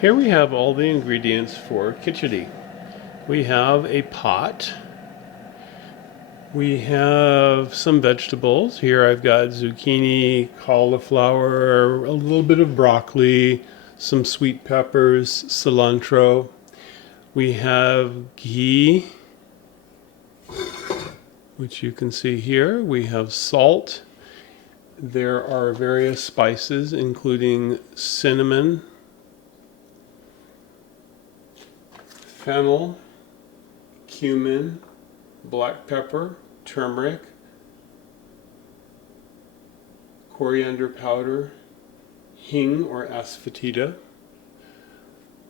Here we have all the ingredients for khichdi. We have a pot. We have some vegetables. Here I've got zucchini, cauliflower, a little bit of broccoli, some sweet peppers, cilantro. We have ghee, which you can see here. We have salt. There are various spices, including cinnamon, fennel, cumin, black pepper, turmeric, coriander powder, hing or asafoetida.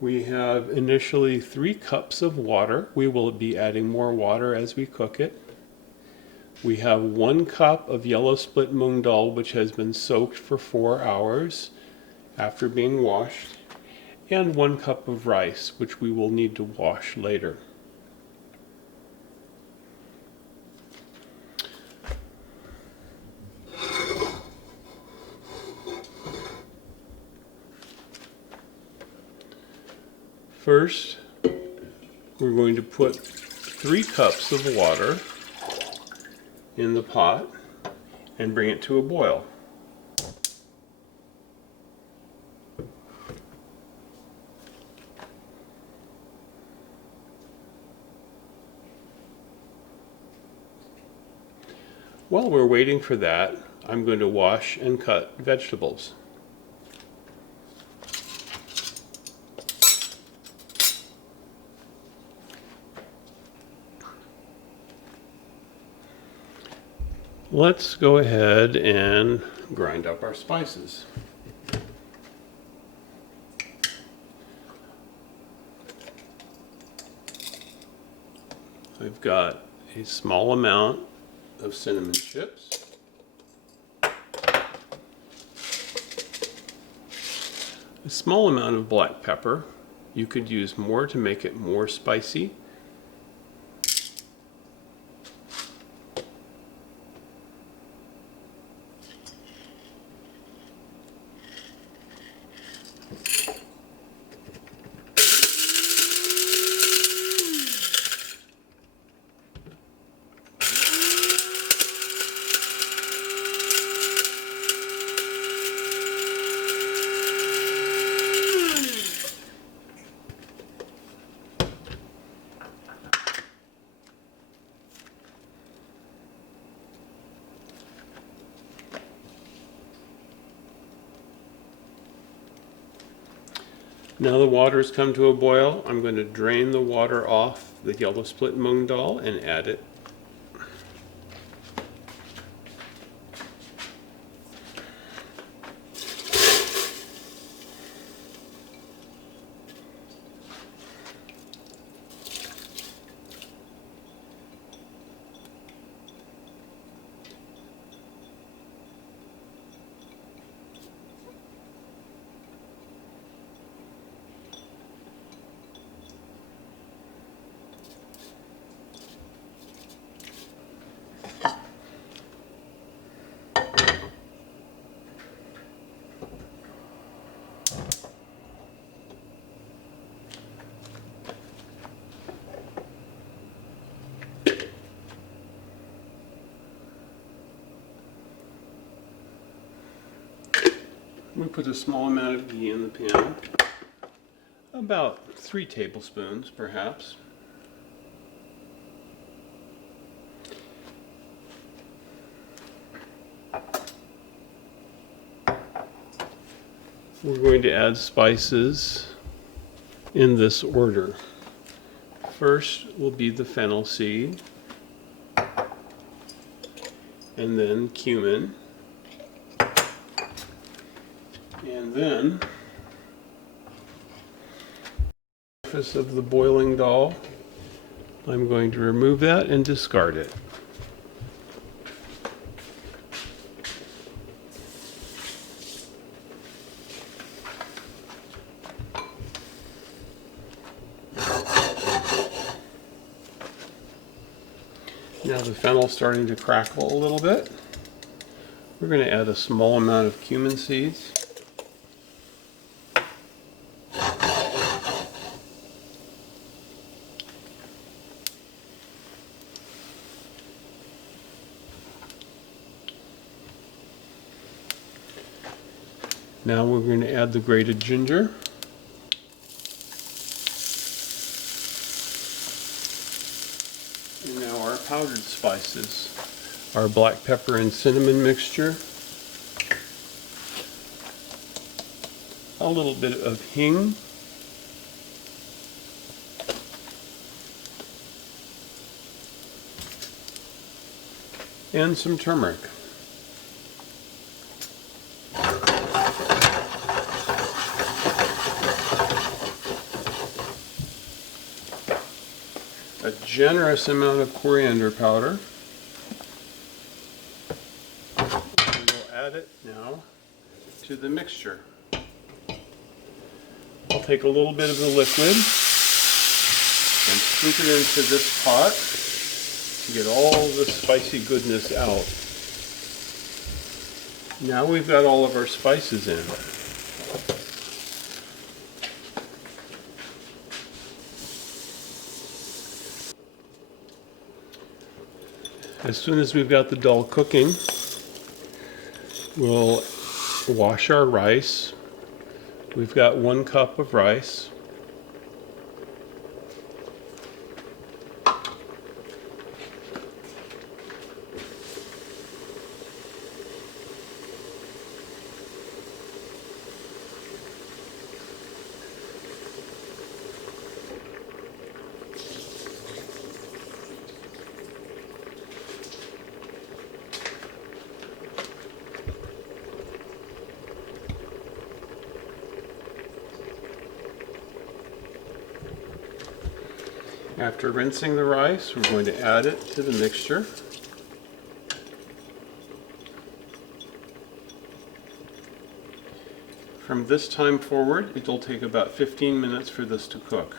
We have initially 3 cups of water. We will be adding more water as we cook it. We have 1 cup of yellow split mung dal, which has been soaked for 4 hours after being washed, and 1 cup of rice, which we will need to wash later. First, we're going to put 3 cups of water in the pot and bring it to a boil. While we're waiting for that, I'm going to wash and cut vegetables. Let's go ahead and grind up our spices. I've got a small amount of cinnamon chips, a small amount of black pepper. You could use more to make it more spicy. Now the water has come to a boil. I'm going to drain the water off the yellow split mung dal and add it. We put a small amount of ghee in the pan, about 3 tablespoons perhaps. We're going to add spices in this order. First will be the fennel seed, and then cumin, and then the surface of the boiling dal. I'm going to remove that and discard it. Now the fennel's starting to crackle a little bit. We're going to add a small amount of cumin seeds. Now we're going to add the grated ginger. And now our powdered spices. Our black pepper and cinnamon mixture. A little bit of hing. And some turmeric. A generous amount of coriander powder. And we'll add it now to the mixture. I'll take a little bit of the liquid and scoop it into this pot to get all the spicy goodness out. Now we've got all of our spices in. As soon as we've got the dal cooking, we'll wash our rice. We've got 1 cup of rice. After rinsing the rice, we're going to add it to the mixture. From this time forward, it'll take about 15 minutes for this to cook.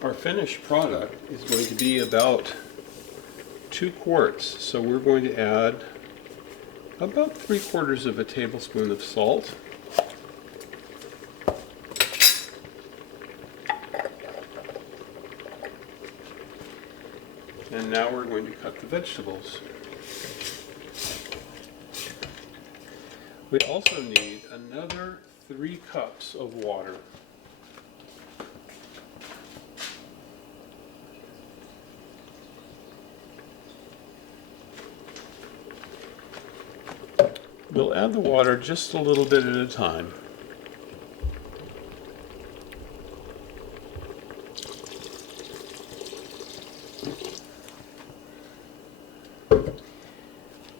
Our finished product is going to be about 2 quarts, so we're going to add about 3/4 of a tablespoon of salt. And now we're going to cut the vegetables. We also need another 3 cups of water. We'll add the water just a little bit at a time.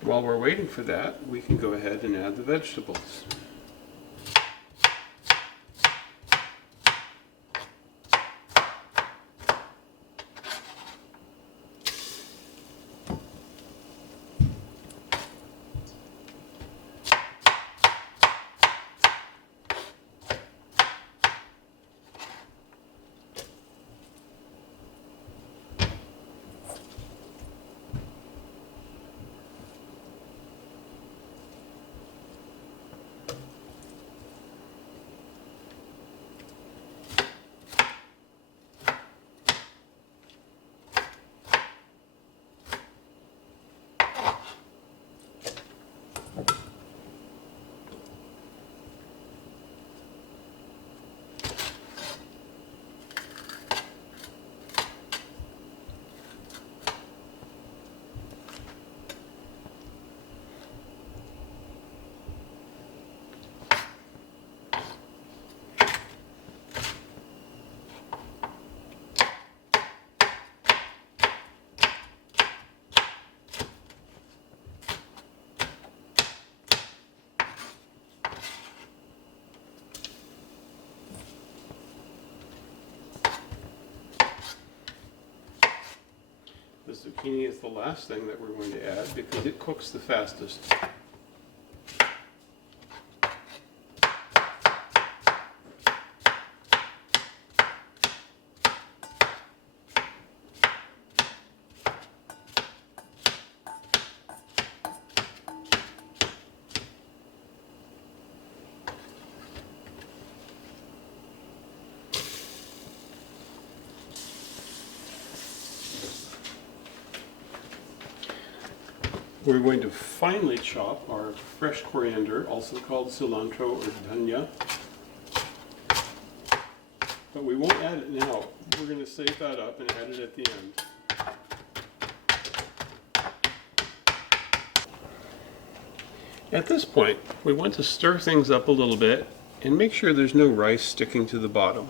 While we're waiting for that, we can go ahead and add the vegetables. The zucchini is the last thing that we're going to add because it cooks the fastest. We're going to finely chop our fresh coriander, also called cilantro or dhania. But we won't add it now. We're going to save that up and add it at the end. At this point, we want to stir things up a little bit and make sure there's no rice sticking to the bottom.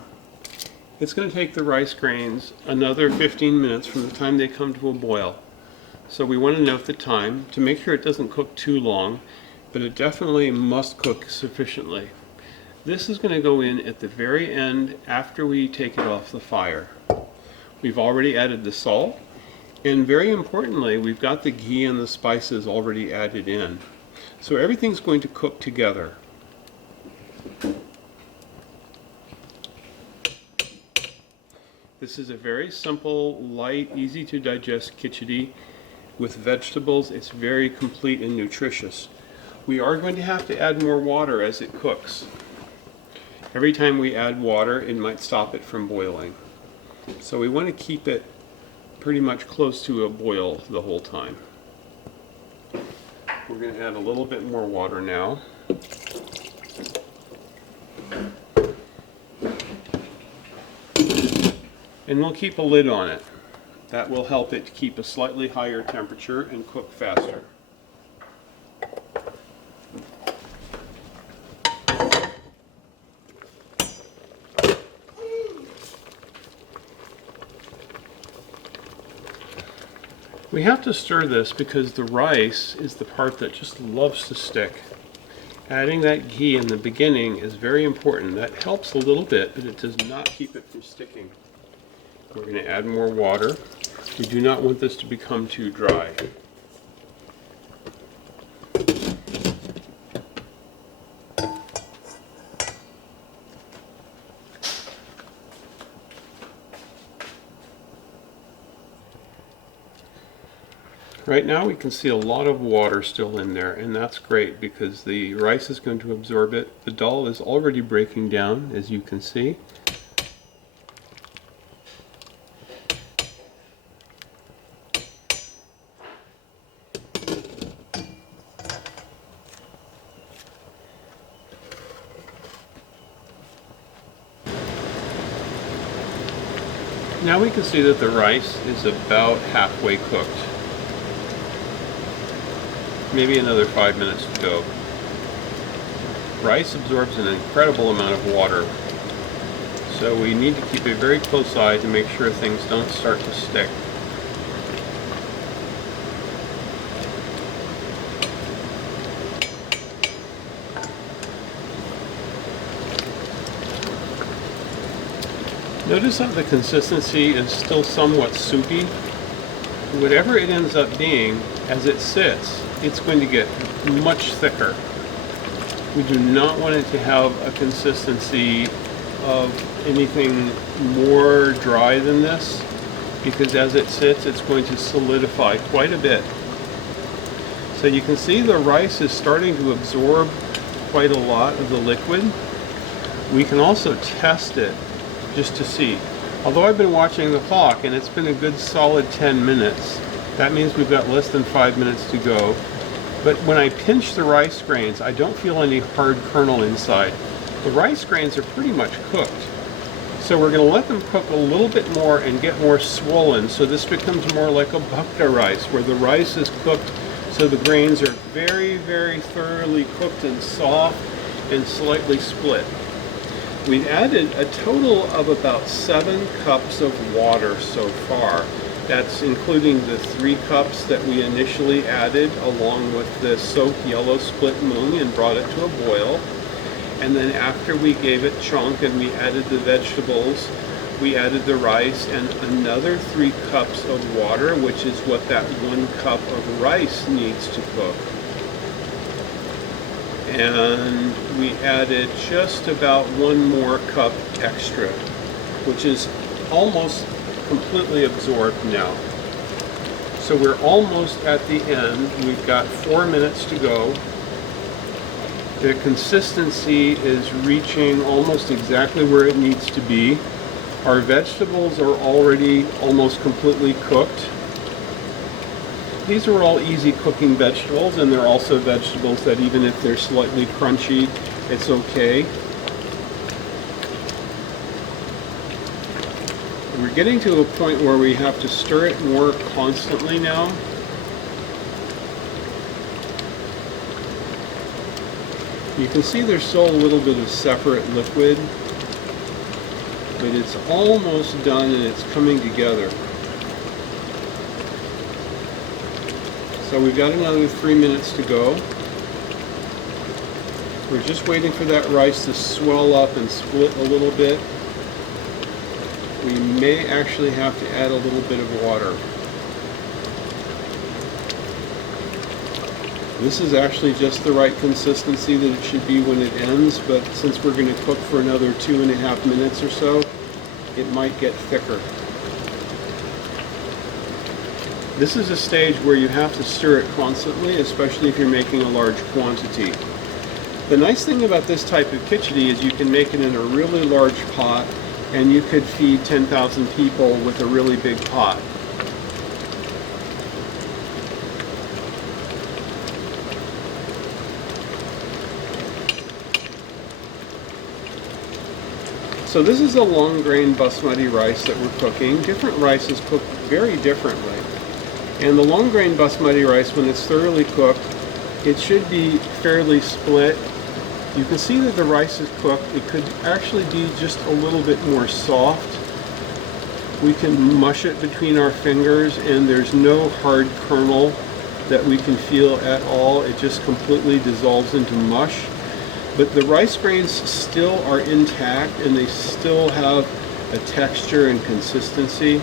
It's going to take the rice grains another 15 minutes from the time they come to a boil. So we want to note the time to make sure it doesn't cook too long, but it definitely must cook sufficiently. This is going to go in at the very end after we take it off the fire. We've already added the salt, and very importantly, we've got the ghee and the spices already added in. So everything's going to cook together. This is a very simple, light, easy to digest khichdi with vegetables. It's very complete and nutritious. We are going to have to add more water as it cooks. Every time we add water, it might stop it from boiling. So we want to keep it pretty much close to a boil the whole time. We're going to add a little bit more water now. And we'll keep a lid on it. That will help it to keep a slightly higher temperature and cook faster. We have to stir this because the rice is the part that just loves to stick. Adding that ghee in the beginning is very important. That helps a little bit, but it does not keep it from sticking. We're going to add more water. We do not want this to become too dry. Right now we can see a lot of water still in there, and that's great because the rice is going to absorb it. The dal is already breaking down, as you can see. Now we can see that the rice is about halfway cooked. Maybe another 5 minutes to go. Rice absorbs an incredible amount of water, so we need to keep a very close eye to make sure things don't start to stick. Notice that the consistency is still somewhat soupy. Whatever it ends up being, as it sits, it's going to get much thicker. We do not want it to have a consistency of anything more dry than this, because as it sits, it's going to solidify quite a bit. So you can see the rice is starting to absorb quite a lot of the liquid. We can also test it just to see. Although I've been watching the clock and it's been a good solid 10 minutes, that means we've got less than 5 minutes to go. But when I pinch the rice grains, I don't feel any hard kernel inside. The rice grains are pretty much cooked. So we're going to let them cook a little bit more and get more swollen, so this becomes more like a bhakta rice, where the rice is cooked so the grains are very, very thoroughly cooked and soft and slightly split. We've added a total of about 7 cups of water so far. That's including the 3 cups that we initially added along with the soaked yellow split mung and brought it to a boil. And then after we gave it chunk and we added the vegetables, we added the rice and another 3 cups of water, which is what that 1 cup of rice needs to cook. And we added just about 1 more cup extra, which is almost completely absorbed now. So we're almost at the end. We've got 4 minutes to go. The consistency is reaching almost exactly where it needs to be. Our vegetables are already almost completely cooked. these are all easy cooking vegetables, and they're also vegetables that even if they're slightly crunchy, it's okay. We're getting to a point where we have to stir it more constantly now. You can see there's still a little bit of separate liquid, but it's almost done and it's coming together. So we've got another 3 minutes to go. We're just waiting for that rice to swell up and split a little bit. We may actually have to add a little bit of water. This is actually just the right consistency that it should be when it ends, but since we're going to cook for another 2.5 minutes or so, it might get thicker. This is a stage where you have to stir it constantly, especially if you're making a large quantity. The nice thing about this type of khichdi is you can make it in a really large pot, and you could feed 10,000 people with a really big pot. So this is a long grain basmati rice that we're cooking. Different rices cook very differently. And the long grain basmati rice, when it's thoroughly cooked, it should be fairly split. You can see that the rice is cooked. It could actually be just a little bit more soft. We can mush it between our fingers, and there's no hard kernel that we can feel at all. It just completely dissolves into mush. But the rice grains still are intact, and they still have a texture and consistency.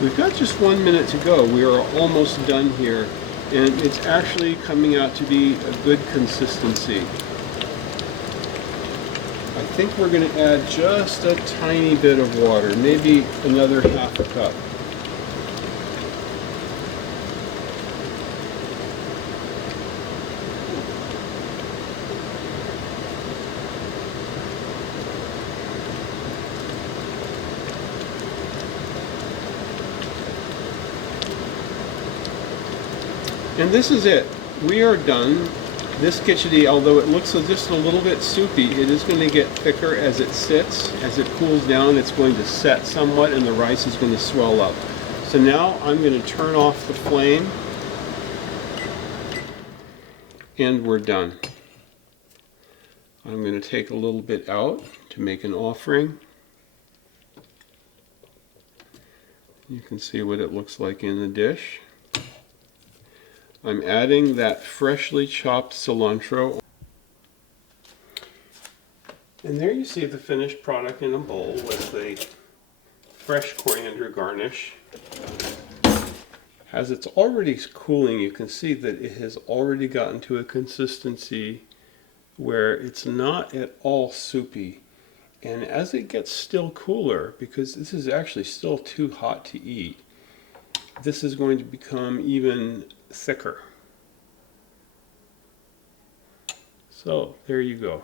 We've got just 1 minute to go. We are almost done here, and it's actually coming out to be a good consistency. I think we're going to add just a tiny bit of water, maybe another half a cup. And this is it. We are done. This khichdi, although it looks just a little bit soupy, it is going to get thicker as it sits. As it cools down, it's going to set somewhat, and the rice is going to swell up. So now I'm going to turn off the flame, and we're done. I'm going to take a little bit out to make an offering. You can see what it looks like in the dish. I'm adding that freshly chopped cilantro. And there you see the finished product in a bowl with the fresh coriander garnish. As it's already cooling, you can see that it has already gotten to a consistency where it's not at all soupy. And as it gets still cooler, because this is actually still too hot to eat, this is going to become even thicker. So there you go.